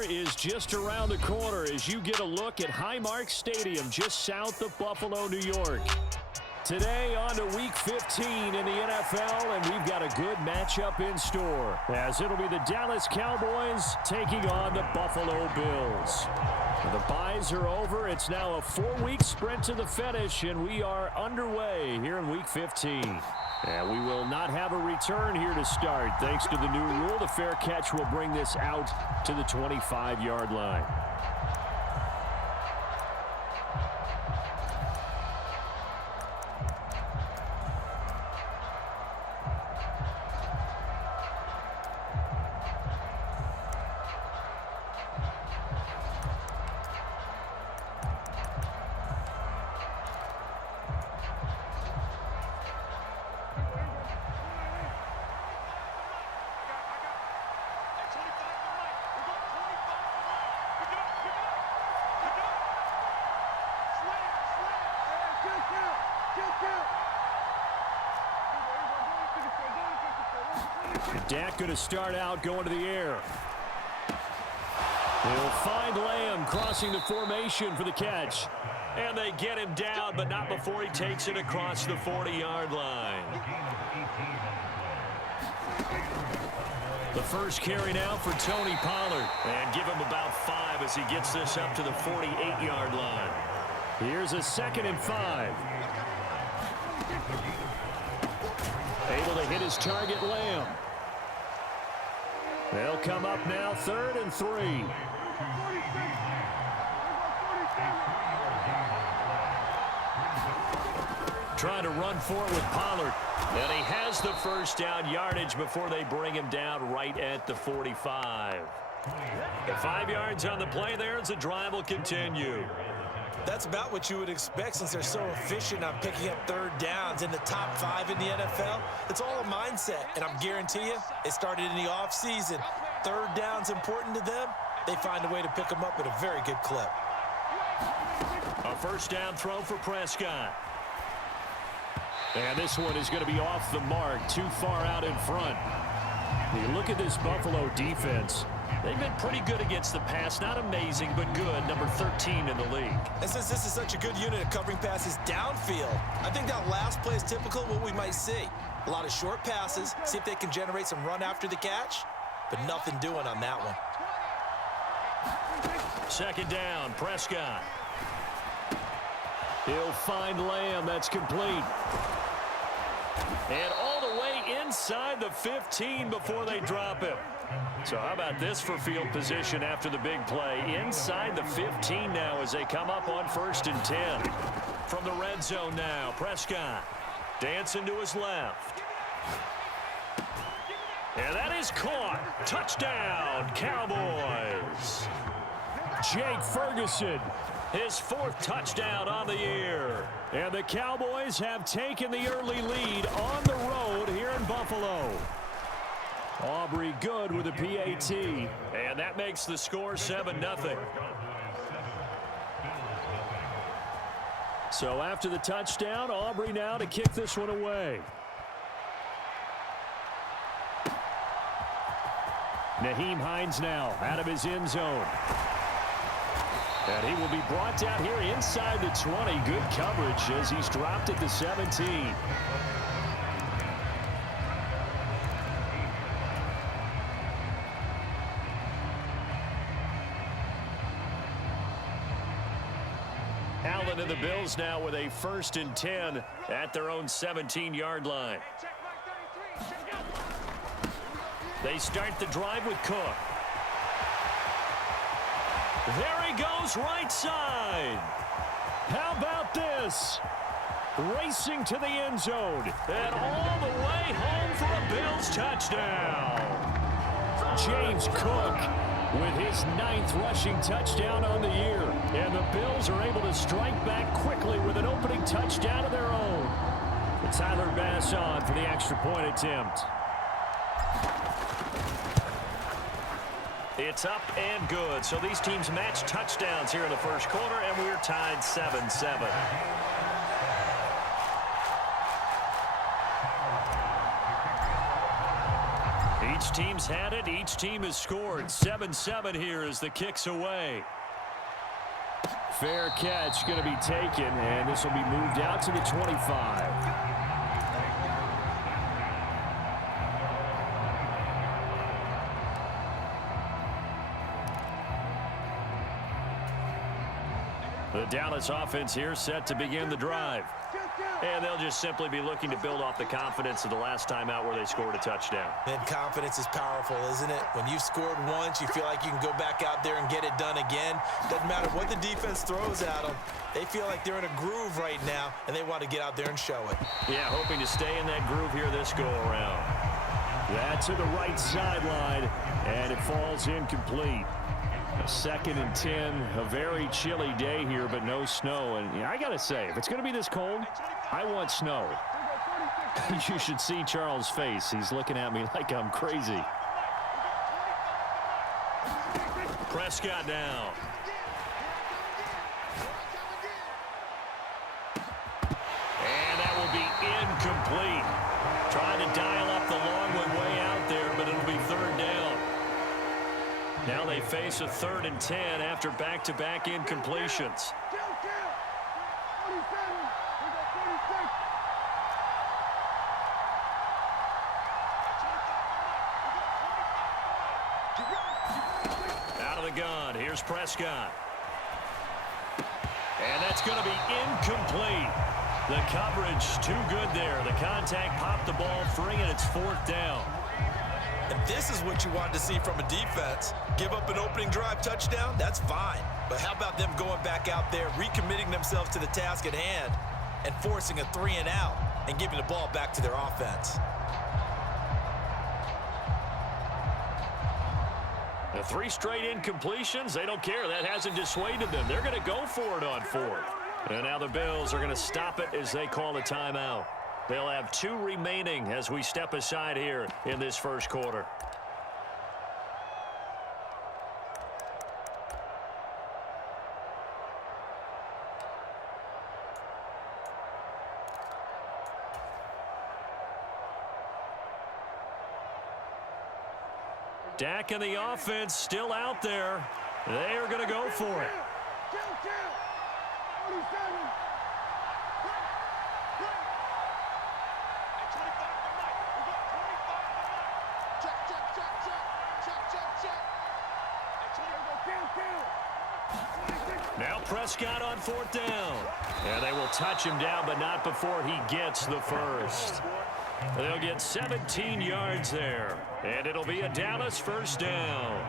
winter is just around the corner as you get a look at Highmark Stadium just south of Buffalo, New York. Today on to Week 15 in the NFL, and we've got a good matchup in store as it'll be the Dallas Cowboys taking on the Buffalo Bills. The byes are over. It's now a 4-week sprint to the finish, and we are underway here in Week 15. And we will not have a return here to start. Thanks to the new rule, the fair catch will bring this out to the 25-yard line. Dak going to start out going to the air. He'll find Lamb crossing the formation for the catch. And they get him down, but not before he takes it across the 40-yard line. The first carry now for Tony Pollard. And give him about 5 as he gets this up to the 48-yard line. Here's a 2nd and 5. Able to hit his target, Lamb. They'll come up now 3rd and 3. Trying to run for it with Pollard. And he has the first down yardage before they bring him down right at the 45. The 5 yards on the play there as the drive will continue. That's about what you would expect since they're so efficient on picking up 3rd downs in the top 5 in the NFL. It's all a mindset, and I'm guarantee you it started in the offseason. 3rd down's important to them. They find a way to pick them up at a very good clip. A first down throw for Prescott. And this one is going to be off the mark, too far out in front. You look at this Buffalo defense. They've been pretty good against the pass. Not amazing, but good. Number 13 in the league. And since this is such a good unit of covering passes downfield, I think that last play is typical of what we might see. A lot of short passes, see if they can generate some run after the catch, but nothing doing on that one. 2nd down, Prescott. He'll find Lamb. That's complete. And all the way inside the 15 before they drop him. So how about this for field position after the big play? Inside the 15 now as they come up on 1st and 10. From the red zone now, Prescott dancing to his left. And that is caught. Touchdown, Cowboys. Jake Ferguson, his 4th touchdown on the year. And the Cowboys have taken the early lead on the road here in Buffalo. Aubrey good with a PAT. And that makes the score 7-0. So after the touchdown, Aubrey now to kick this one away. Nyheim Hines now out of his end zone. And he will be brought down here inside the 20. Good coverage as he's dropped at the 17. Allen and the Bills now with a 1st and 10 at their own 17-yard line. They start the drive with Cook. There he goes right side. How about this? Racing to the end zone. And all the way home for a Bills touchdown. James Cook with his 9th rushing touchdown on the year. And the Bills are able to strike back quickly with an opening touchdown of their own. And Tyler Bass on for the extra point attempt. It's up and good. So these teams match touchdowns here in the first quarter, and we're tied 7-7. He Each team's had it. Each team has scored. 7-7 here as the kick's away. Fair catch going to be taken, and this will be moved out to the 25. The Dallas offense here set to begin the drive. And they'll just simply be looking to build off the confidence of the last time out where they scored a touchdown. And confidence is powerful, isn't it? When you've scored once, you feel like you can go back out there and get it done again. Doesn't matter what the defense throws at them. They feel like they're in a groove right now, and they want to get out there and show it. Yeah, hoping to stay in that groove here this go-around. That to the right sideline, and it falls incomplete. A 2nd and 10, a very chilly day here, but no snow. And I got to say, if it's going to be this cold, I want snow. You should see Charles' face. He's looking at me like I'm crazy. Prescott down. And that will be incomplete. Trying to dial up the long one way out there, but it'll be 3rd down. Now they face a 3rd and 10 after back-to-back incompletions. Out of the gun, here's Prescott. And that's going to be incomplete. The coverage too good there. The contact popped the ball free, and it's 4th down. And this is what you wanted to see from a defense. Give up an opening drive touchdown, that's fine. But how about them going back out there, recommitting themselves to the task at hand, and forcing a 3-and-out and giving the ball back to their offense? The 3 straight incompletions, they don't care. That hasn't dissuaded them. They're going to go for it on 4th. And now the Bills are going to stop it as they call a timeout. They'll have 2 remaining as we step aside here in this first quarter. Dak and the offense still out there. They are going to go for it. Now Prescott on 4th down. And they will touch him down, but not before he gets the first. They'll get 17 yards there. And it'll be a Dallas 1st down.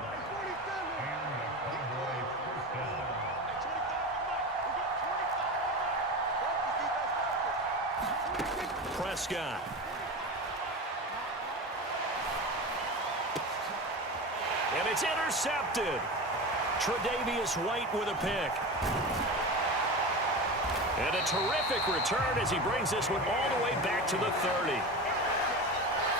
Prescott. And it's intercepted. Tre'Davious White with a pick. And a terrific return as he brings this one all the way back to the 30.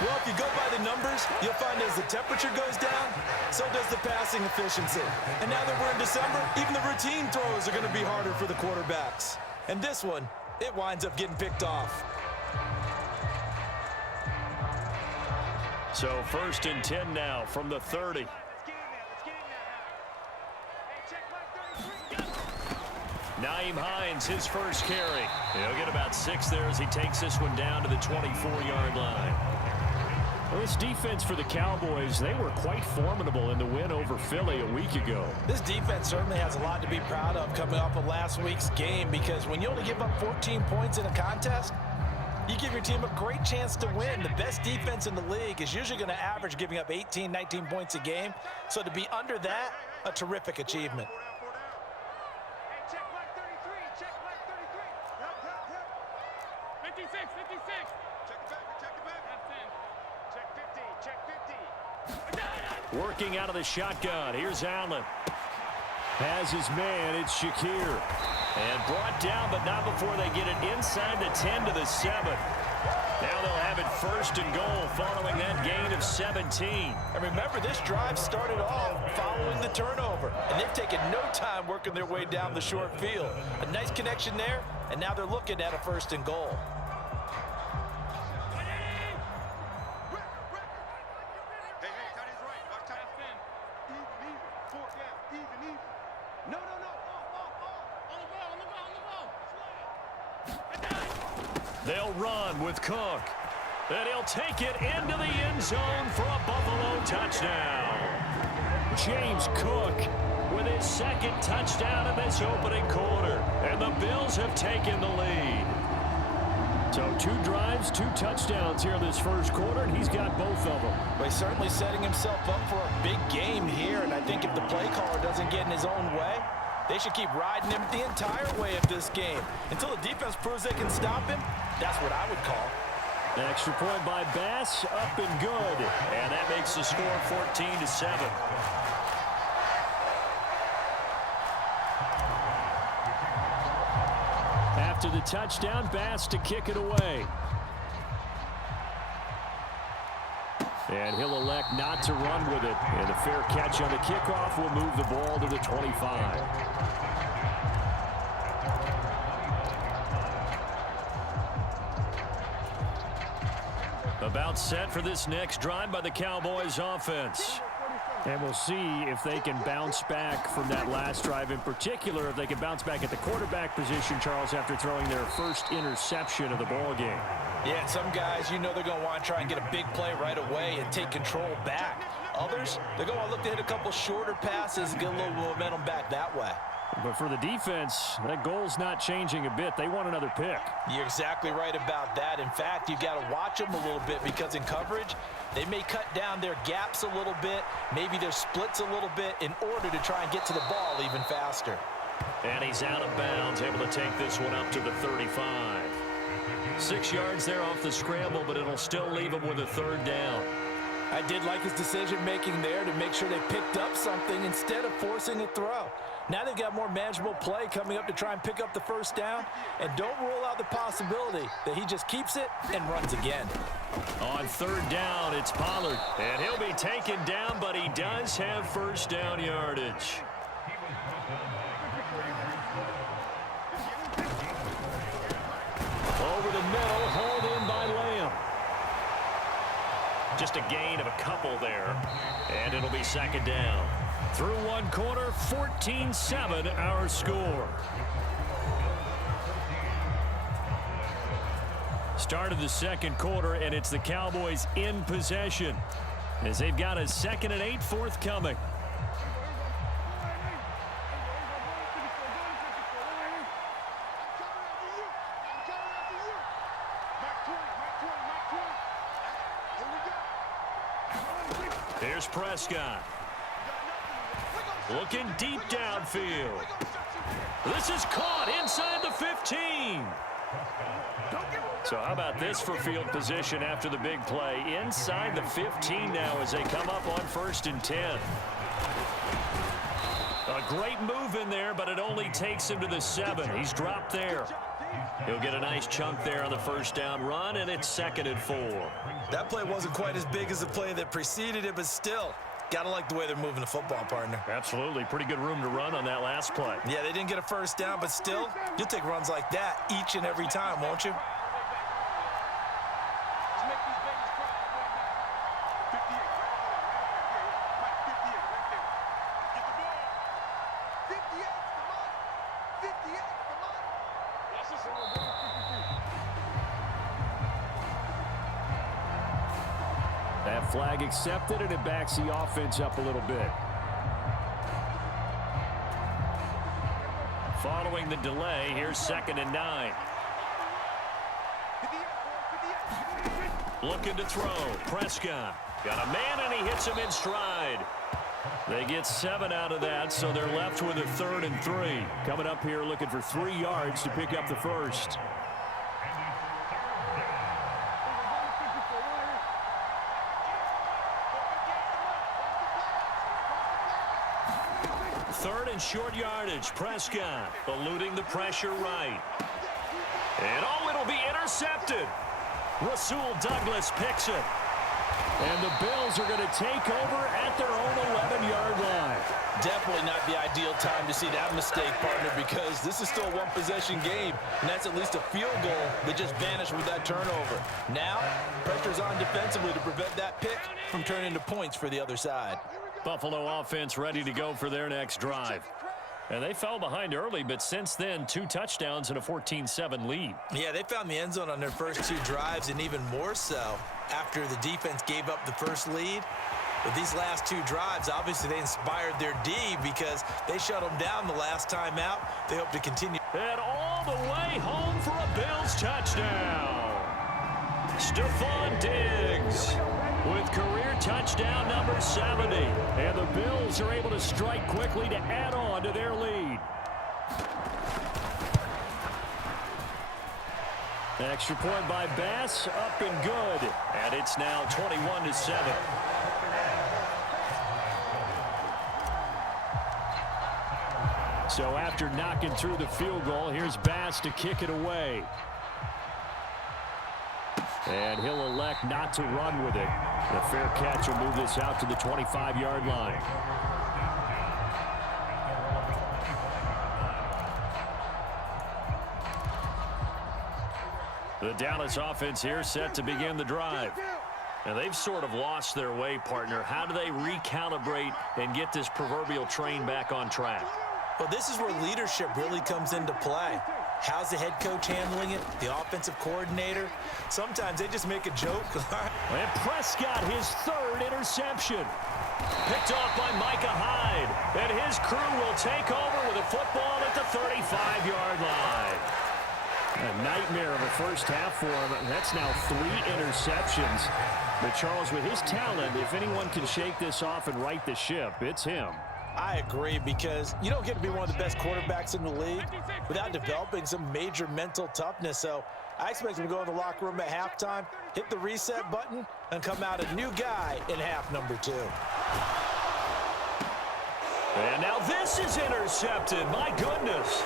Well, if you go by the numbers, you'll find as the temperature goes down, so does the passing efficiency. And now that we're in December, even the routine throws are going to be harder for the quarterbacks. And this one, it winds up getting picked off. So 1st and 10 now from the 30. Nyheim Hines, his first carry. He'll get about 6 there as he takes this one down to the 24-yard line. Well, this defense for the Cowboys, they were quite formidable in the win over Philly a week ago. This defense certainly has a lot to be proud of coming off of last week's game, because when you only give up 14 points in a contest, you give your team a great chance to win. The best defense in the league is usually going to average giving up 18, 19 points a game. So to be under that, a terrific achievement. Working out of the shotgun. Here's Allen. Has his man. It's Shakir. And brought down, but not before they get it inside the 10 to the 7. Now they'll have it 1st and goal following that gain of 17. And remember, this drive started off following the turnover. And they've taken no time working their way down the short field. A nice connection there, and now they're looking at a 1st and goal. Hey, They'll run with Cook. And he'll take it into the end zone for a Buffalo touchdown. James Cook with his second touchdown in this opening quarter. And the Bills have taken the lead. So 2 drives, 2 touchdowns here this first quarter, and he's got both of them. Well, he's certainly setting himself up for a big game here, and I think if the play caller doesn't get in his own way, they should keep riding him the entire way of this game. Until the defense proves they can stop him, that's what I would call. An extra point by Bass, up and good. And that makes the score 14-7. After the touchdown, Bass to kick it away. And he'll elect not to run with it. And a fair catch on the kickoff will move the ball to the 25. About set for this next drive by the Cowboys offense. And we'll see if they can bounce back from that last drive, in particular if they can bounce back at the quarterback position, Charles, after throwing their first interception of the ball game. Yeah, some guys, you know they're going to want to try and get a big play right away and take control back. Others, they're going to look to hit a couple shorter passes and get a little momentum back that way. But for the defense, that goal's not changing a bit. They want another pick. You're exactly right about that. In fact, you've got to watch them a little bit because in coverage, they may cut down their gaps a little bit, maybe their splits a little bit in order to try and get to the ball even faster. And he's out of bounds, able to take this one up to the 35. 6 yards there off the scramble, but it'll still leave him with a 3rd down. I did like his decision-making there to make sure they picked up something instead of forcing a throw. Now they've got more manageable play coming up to try and pick up the 1st down. And don't rule out the possibility that he just keeps it and runs again. On 3rd down, it's Pollard. And he'll be taken down, but he does have 1st down yardage. Over the middle, hauled in by Lamb. Just a gain of a couple there. And it'll be 2nd down. Through 1 quarter, 14-7 our score. Start of the 2nd quarter, and it's the Cowboys in possession as they've got a 2nd and 8 forthcoming. Here's Prescott. Looking deep downfield. This is caught inside the 15. So how about this for field position after the big play? Inside the 15 now as they come up on 1st and 10. A great move in there, but it only takes him to the 7. He's dropped there. He'll get a nice chunk there on the 1st down run, and it's 2nd and 4. That play wasn't quite as big as the play that preceded it, but still, got to like the way they're moving the football, partner. Absolutely. Pretty good room to run on that last play. Yeah, they didn't get a 1st down, but still, you'll take runs like that each and every time, won't you? That flag accepted, and it backs the offense up a little bit. Following the delay, here's 2nd and 9. Looking to throw. Prescott got a man, and he hits him in stride. They get 7 out of that, so they're left with a 3rd and 3. Coming up here looking for 3 yards to pick up the 1st. Third and short yardage. Prescott eluding the pressure right. And it'll be intercepted. Rasul Douglas picks it. And the Bills are going to take over at their own 11-yard line. Definitely not the ideal time to see that mistake, partner, because this is still a one-possession game, and that's at least a field goal that just vanished with that turnover. Now, pressure's on defensively to prevent that pick from turning into points for the other side. Buffalo offense ready to go for their next drive. And they fell behind early, but since then, 2 touchdowns and a 14-7 lead. Yeah, they found the end zone on their first 2 drives, and even more so after the defense gave up the first lead. But these last 2 drives, obviously they inspired their D because they shut them down the last time out. They hope to continue. And all the way home for a Bills touchdown. Stephon Diggs with career touchdown number 70. And the Bills are able to strike quickly to add on to their lead. Extra point by Bass, up and good. And it's now 21-7. So after knocking through the field goal, here's Bass to kick it away. And he'll elect not to run with it. The fair catch will move this out to the 25-yard line. The Dallas offense here set to begin the drive. And they've sort of lost their way, partner. How do they recalibrate and get this proverbial train back on track? Well, this is where leadership really comes into play. How's the head coach handling it? The offensive coordinator? Sometimes they just make a joke. And Prescott, his 3rd interception. Picked off by Micah Hyde. And his crew will take over with a football at the 35-yard line. A nightmare of a first half for him. That's now 3 interceptions. But Charles, with his talent, if anyone can shake this off and right the ship, it's him. I agree, because you don't get to be one of the best quarterbacks in the league without developing some major mental toughness. So I expect him to go in the locker room at halftime, hit the reset button, and come out a new guy in half number 2. And now this is intercepted. My goodness.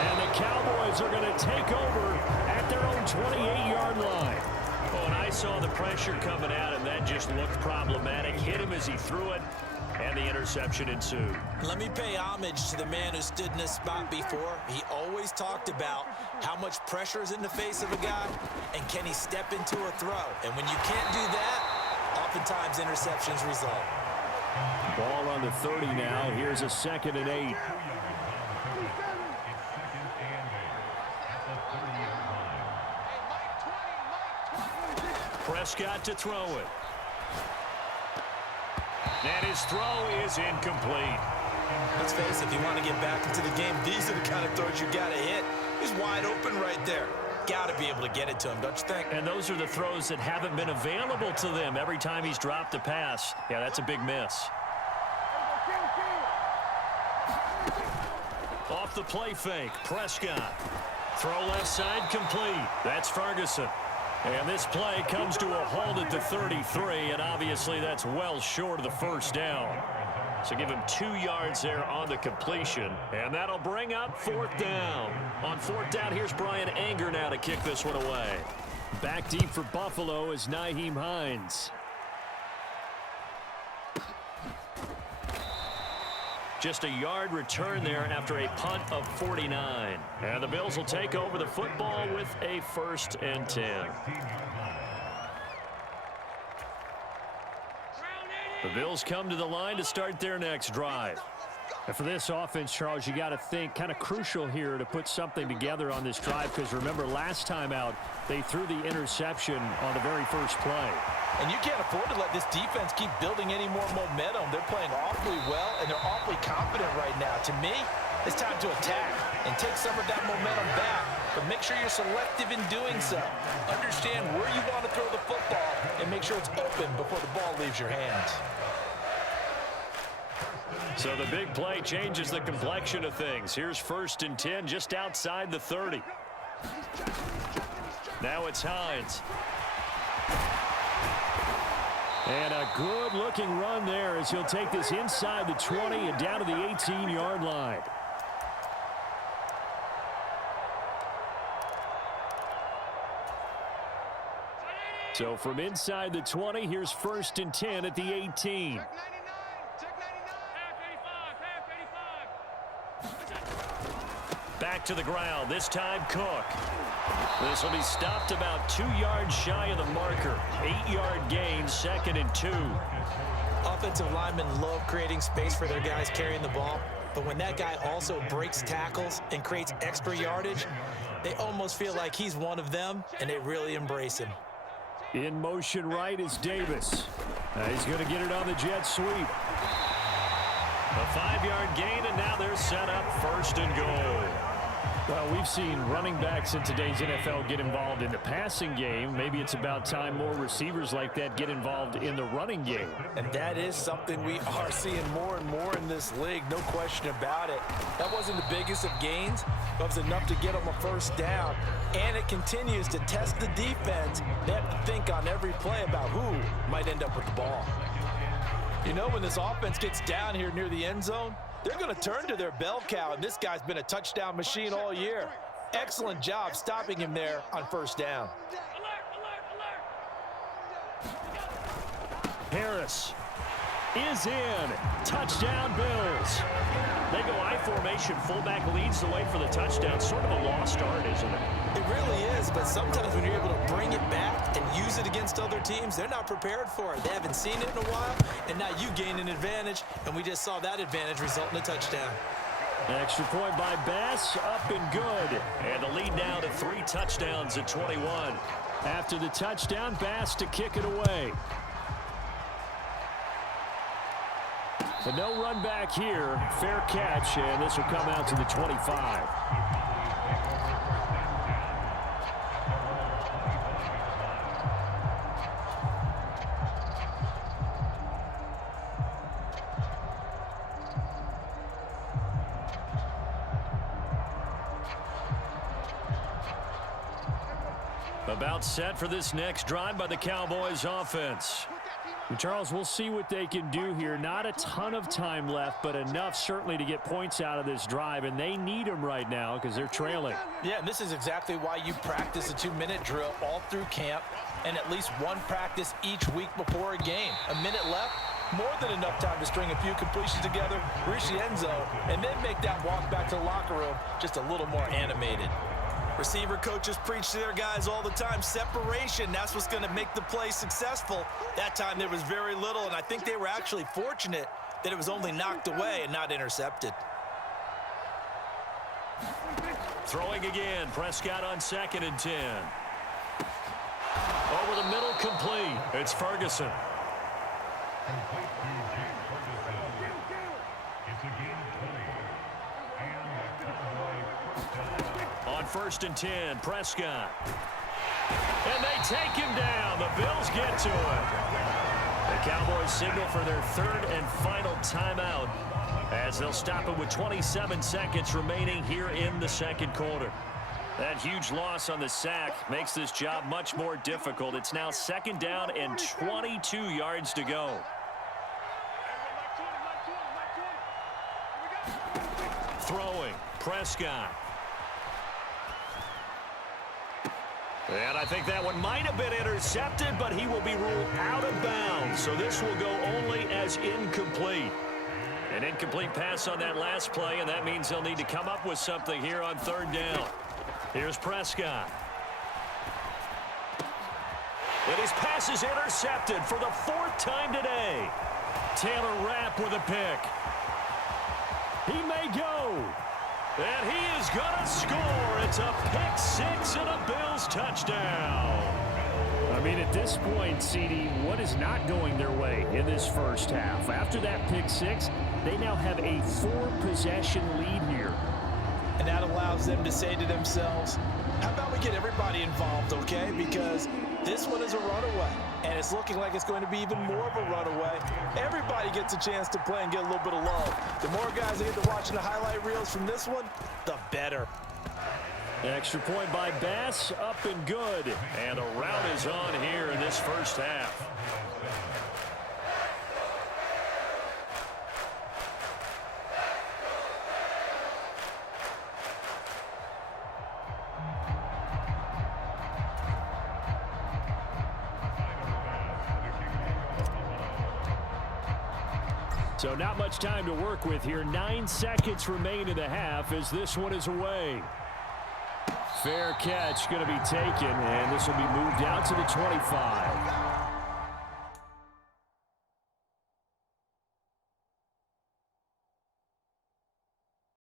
And the Cowboys are going to take over at their own 28-yard line. Oh, and I saw the pressure coming at him. That just looked problematic. Hit him as he threw it. And the interception ensued. Let me pay homage to the man who stood in this spot before. He always talked about how much pressure is in the face of a guy, and can he step into a throw. And when you can't do that, oftentimes interceptions result. Ball on the 30 now. Here's a 2nd and 8. Prescott to throw it. And his throw is incomplete. Let's face it, if you want to get back into the game, these are the kind of throws you got to hit. He's wide open right there. Got to be able to get it to him, don't you think? And those are the throws that haven't been available to them every time he's dropped a pass. Yeah, that's a big miss. Off the play fake, Prescott. Throw left side complete. That's Ferguson. And this play comes to a halt at the 33, and obviously that's well short of the first down. So give him 2 yards there on the completion, and that'll bring up 4th down. On 4th down, here's Brian Anger now to kick this one away. Back deep for Buffalo is Nyheim Hines. Just a yard return there after a punt of 49. And the Bills will take over the football with a 1st and 10. The Bills come to the line to start their next drive. And for this offense, Charles, you got to think kind of crucial here to put something together on this drive, because remember last time out they threw the interception on the very first play. And you can't afford to let this defense keep building any more momentum. They're playing awfully well, and they're awfully confident right now. To me, it's time to attack and take some of that momentum back, but make sure you're selective in doing so. Understand where you want to throw the football and make sure it's open before the ball leaves your hands. So the big play changes the complexion of things. Here's 1st and 10 just outside the 30. Now it's Hines. And a good-looking run there as he'll take this inside the 20 and down to the 18-yard line. So from inside the 20, here's 1st and 10 at the 18. back to the ground. This time Cook. This will be stopped about 2 yards shy of the marker. 8-yard gain, 2nd and 2. Offensive linemen love creating space for their guys carrying the ball. But when that guy also breaks tackles and creates extra yardage, they almost feel like he's one of them, and they really embrace him. In motion right is Davis. He's going to get it on the jet sweep. A 5-yard gain, and now they're set up 1st and goal. Well, we've seen running backs in today's NFL get involved in the passing game. Maybe it's about time more receivers like that get involved in the running game. And that is something we are seeing more and more in this league, no question about it. That wasn't the biggest of gains, but it was enough to get them a 1st down. And it continues to test the defense. They have to think on every play about who might end up with the ball. You know, when this offense gets down here near the end zone, they're going to turn to their bell cow, and this guy's been a touchdown machine all year. Excellent job stopping him there on 1st down. Harris is in. Touchdown, Bills. They go I formation. Fullback leads the way for the touchdown. Sort of a lost art, isn't it? It really is, but sometimes when you're able to bring it back and use it against other teams, they're not prepared for it. They haven't seen it in a while, and now you gain an advantage, and we just saw that advantage result in a touchdown. Extra point by Bass, up and good. And the lead now to 3 touchdowns at 21. After the touchdown, Bass to kick it away. But no run back here. Fair catch, and this will come out to the 25. About set for this next drive by the Cowboys offense. And Charles, we'll see what they can do here. Not a ton of time left, but enough certainly to get points out of this drive, and they need them right now because they're trailing. Yeah, and this is exactly why you practice a 2-minute drill all through camp and at least one practice each week before a game. A minute left, more than enough time to string a few completions together, reach the end zone, and then make that walk back to the locker room just a little more animated. Receiver coaches preach to their guys all the time, separation, that's what's going to make the play successful. That time there was very little, and I think they were actually fortunate that it was only knocked away and not intercepted. Throwing again, Prescott on 2nd and 10. Over the middle, complete. It's Ferguson. On 1st and 10, Prescott. And they take him down. The Bills get to it. The Cowboys signal for their 3rd and final timeout as they'll stop it with 27 seconds remaining here in the 2nd quarter. That huge loss on the sack makes this job much more difficult. It's now 2nd down and 22 yards to go. Throwing, Prescott. And I think that one might have been intercepted, but he will be ruled out of bounds. So this will go only as incomplete. An incomplete pass on that last play, and that means they'll need to come up with something here on 3rd down. Here's Prescott. And his pass is intercepted for the 4th time today. Taylor Rapp with a pick. He may go. And he is going to score. It's a pick-6 and a Bills touchdown. I mean, at this point, CD, what is not going their way in this first half? After that pick-6, they now have a 4-possession lead here. And that allows them to say to themselves, how about we get everybody involved, okay? Because this one is a runaway, and it's looking like it's going to be even more of a runaway. Everybody gets a chance to play and get a little bit of love. The more guys that get to watching the highlight reels from this one, the better. Extra point by Bass, up and good. And a rout is on here in this first half. So not much time to work with here. 9 seconds remain in the half as this one is away. Fair catch going to be taken, and this will be moved out to the 25.